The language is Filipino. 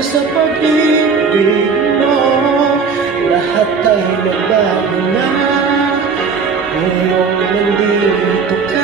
sa pag-ibig mo. Lahat ay nagbago na ngayong nandito ka.